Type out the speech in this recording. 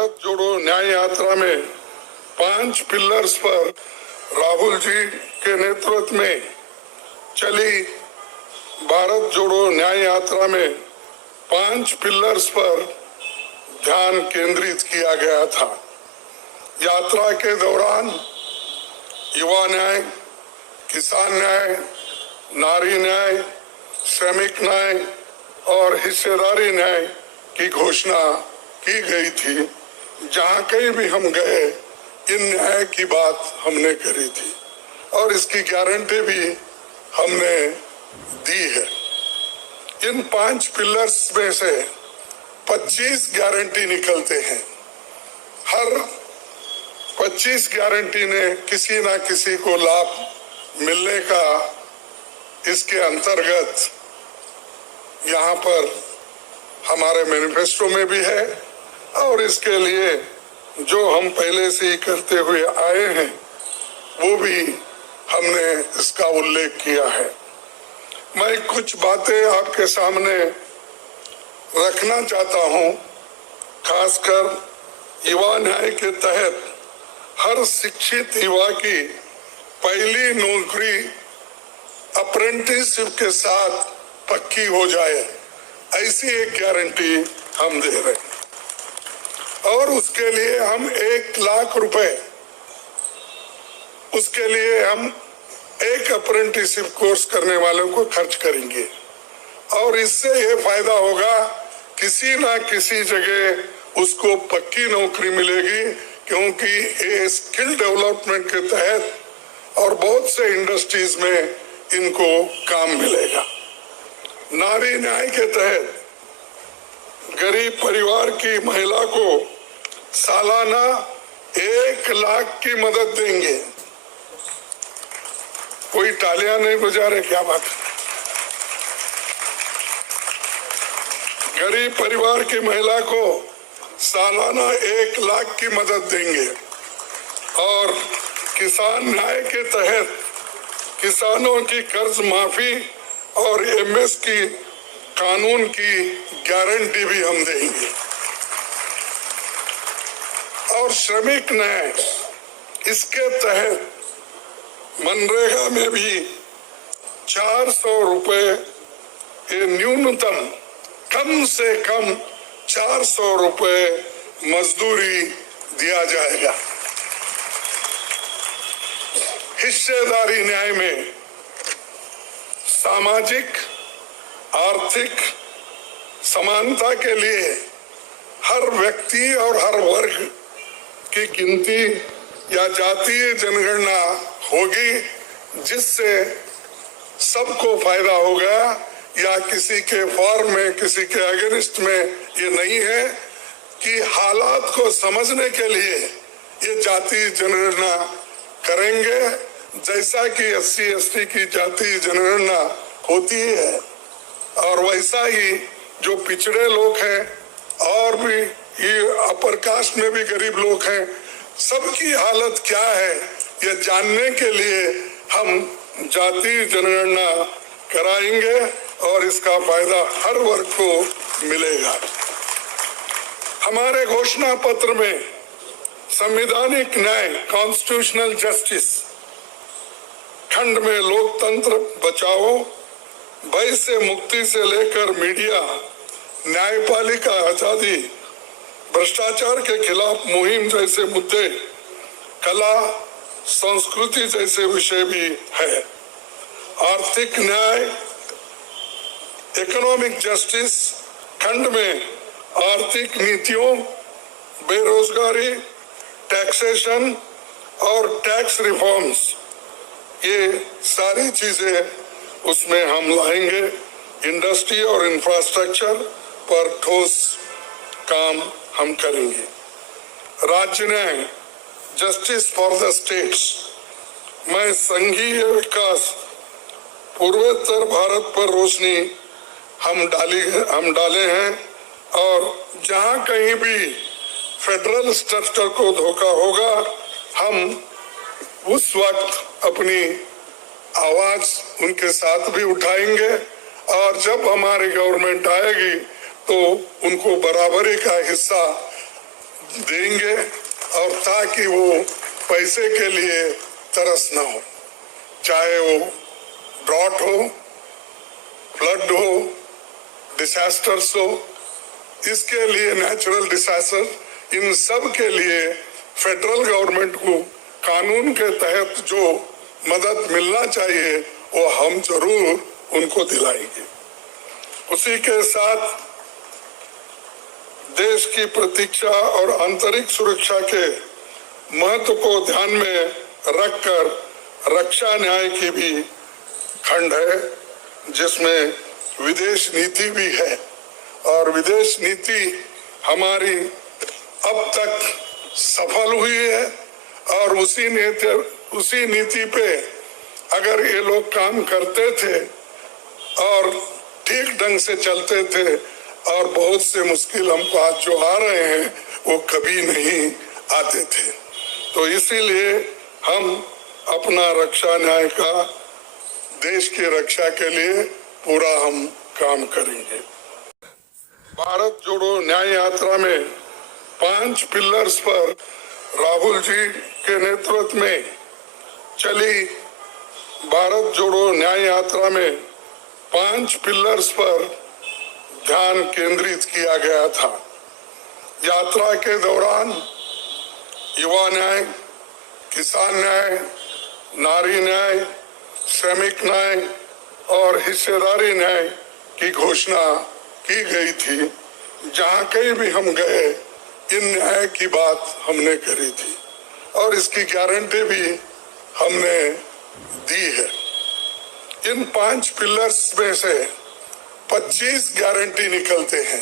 भारत जोड़ो न्याय यात्रा में 5 पिलर्स पर राहुल जी के नेतृत्व में चली भारत जोड़ो न्याय यात्रा में 5 पिलर्स पर ध्यान केंद्रित किया गया था। यात्रा के दौरान युवा न्याय, किसान न्याय, नारी न्याय, श्रमिक न्याय और हिस्सेदारी न्याय की घोषणा की गई थी। जहां कहीं भी हम गए इन न्याय की बात हमने करी थी और इसकी गारंटी भी हमने दी है। इन 5 पिलर्स में से 25 गारंटी निकलते हैं। हर 25 गारंटी ने किसी ना किसी को लाभ मिलने का इसके अंतर्गत यहाँ पर हमारे मैनिफेस्टो में भी है और इसके लिए जो हम पहले से ही करते हुए आए हैं वो भी हमने इसका उल्लेख किया है। मैं कुछ बातें आपके सामने रखना चाहता हूं। खासकर युवा न्याय के तहत हर शिक्षित युवा की पहली नौकरी अप्रेंटिसशिप के साथ पक्की हो जाए, ऐसी एक गारंटी हम दे रहे हैं और उसके लिए हम 1 लाख रुपए, उसके लिए हम एक अप्रेंटिसशिप कोर्स करने वालों को खर्च करेंगे और इससे ये फायदा होगा किसी ना किसी जगह उसको पक्की नौकरी मिलेगी, क्योंकि ये स्किल डेवलपमेंट के तहत और बहुत से इंडस्ट्रीज में इनको काम मिलेगा। नारी न्याय के तहत गरीब परिवार की महिला को सालाना 1 लाख की मदद देंगे। कोई तालियां नहीं बजा रहे, क्या बात है। गरीब परिवार की महिला को सालाना 1 लाख की मदद देंगे और किसान न्याय के तहत किसानों की कर्ज माफी और एमएस की कानून की गारंटी भी हम देंगे और श्रमिक न्याय, इसके तहत मनरेगा में भी 400 रुपए ये न्यूनतम, कम से कम 400 रुपए मजदूरी दिया जाएगा। हिस्सेदारी न्याय में सामाजिक आर्थिक समानता के लिए हर व्यक्ति और हर वर्ग की गिनती या जातीय जनगणना होगी, जिससे सबको फायदा होगा। या किसी के फॉर्म में, किसी के अगेंस्ट में ये नहीं है कि हालात को समझने के लिए ये जातीय जनगणना करेंगे, जैसा कि SC/ST की जातीय जनगणना होती है और वैसा ही जो पिछड़े लोग हैं और भी ये अपर कास्ट में भी गरीब लोग हैं, सबकी हालत क्या है ये जानने के लिए हम जातीय जनगणना कराएंगे और इसका फायदा हर वर्ग को मिलेगा। हमारे घोषणा पत्र में संवैधानिक न्याय, कॉन्स्टिट्यूशनल जस्टिस खंड में लोकतंत्र बचाओ, भय से मुक्ति से लेकर मीडिया, न्यायपालिका आजादी, भ्रष्टाचार के खिलाफ मुहिम जैसे मुद्दे, कला संस्कृति जैसे विषय भी है। आर्थिक न्याय, इकोनॉमिक जस्टिस खंड में आर्थिक नीतियों, बेरोजगारी, टैक्सेशन और टैक्स रिफॉर्म्स, ये सारी चीजें उसमें हम लाएंगे। इंडस्ट्री और इंफ्रास्ट्रक्चर पर ठोस काम हम करेंगे। राज्य न्याय, जस्टिस फॉर द स्टेट्स में संघीय विकास, पूर्वोत्तर भारत पर रोशनी हम डाले हैं और जहां कहीं भी फेडरल स्ट्रक्चर को धोखा होगा हम उस वक्त अपनी आवाज उनके साथ भी उठाएंगे और जब हमारी गवर्नमेंट आएगी तो उनको बराबरी का हिस्सा देंगे और ताकि वो पैसे के लिए तरस न हो, चाहे वो ड्रॉट हो, फ्लड हो, डिसास्टर्स हो, इसके लिए नेचुरल डिसास्टर, इन सब के लिए फेडरल गवर्नमेंट को कानून के तहत जो मदद मिलना चाहिए वो हम जरूर उनको दिलाएंगे। उसी के साथ देश की प्रतीक्षा और आंतरिक सुरक्षा के महत्व को ध्यान में रखकर रक्षा न्याय की भी खंड है, जिसमें विदेश नीति भी है और विदेश नीति हमारी अब तक सफल हुई है और उसी नीति पे अगर ये लोग काम करते थे और ठीक ढंग से चलते थे और बहुत से मुश्किल हमको आज जो आ रहे हैं वो कभी नहीं आते थे। तो इसीलिए हम अपना रक्षा न्याय का देश की रक्षा के लिए पूरा हम काम करेंगे। भारत जोड़ो न्याय यात्रा में 5 पिलर्स पर राहुल जी के नेतृत्व में चली भारत जोड़ो न्याय यात्रा में 5 पिलर्स पर ध्यान केंद्रित किया गया था। यात्रा के दौरान युवा न्याय, किसान न्याय, नारी न्याय, श्रमिक न्याय और हिस्सेदारी न्याय की घोषणा की गई थी। जहां कहीं भी हम गए इन न्याय की बात हमने करी थी और इसकी गारंटी भी हमने दी है। इन 5 पिलर्स में से 25 गारंटी निकलते हैं।